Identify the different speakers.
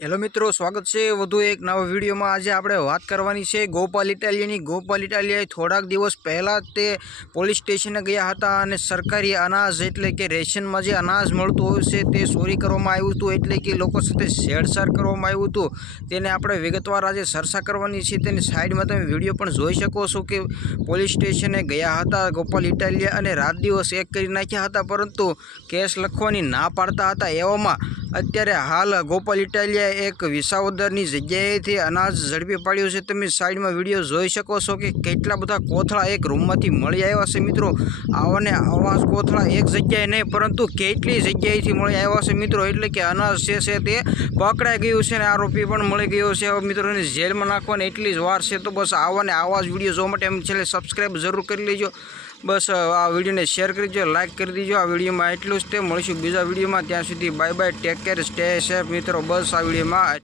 Speaker 1: Hello મિત્રો, સ્વાગત છે વધુ એક નવા વિડીયોમાં. આજે આપણે વાત કરવાની છે ગોપાલ ઇટાલિયાની. ગોપાલ ઇટાલિયાએ થોડાક દિવસ પહેલાં તે પોલીસ સ્ટેશને ગયા હતા અને સરકારી અનાજ એટલે કે રેશનમાં જે અનાજ મળતું હોય છે તે ચોરી કરવામાં આવ્યું હતું, એટલે કે લોકો સાથે છેડછાડ કરવામાં આવ્યું હતું. તેને આપણે વિગતવાર આજે ચર્ચા કરવાની છે. તેની સાઈડમાં તમે વીડિયો પણ જોઈ શકો છો કે પોલીસ સ્ટેશને ગયા હતા ગોપાલ ઇટાલિયા અને રાત દિવસ એક કરી નાખ્યા હતા, પરંતુ કેસ લખવાની ના પાડતા હતા એવામાં અત્યારે હાલ ગોપાલ ઇટાલિયા એક વિસાવદરની જગ્યાએથી અનાજ ઝડપી પાડ્યું છે. તમે સાઈડમાં વીડિયો જોઈ શકો છો કે કેટલા બધા કોથળા એક રૂમમાંથી મળી આવ્યા છે મિત્રો. આવા ને આવા કોથળા એક જગ્યાએ નહીં, પરંતુ કેટલી જગ્યાએથી મળી આવ્યા છે મિત્રો? એટલે કે અનાજ છે છે તે પકડાઈ ગયું છે ને આરોપી પણ મળી ગયો છે. હવે મિત્રોને જેલમાં નાખવાની એટલી જ વાર છે, તો બસ આવાને આવા જ વીડિયો જોવા માટે એમ છેલ્લે સબસ્ક્રાઈબ જરૂર કરી લેજો. બસ આ વિડીયોને શેર કરી દેજો લાઇક કરી દેજો. આ વિડીયોમાં એટલું જ. તે મળીશું બીજા વિડીયોમાં. ત્યાં સુધી bye bye, take care, stay safe મિત્રો. બસ, આ
Speaker 2: વિડીયોમાં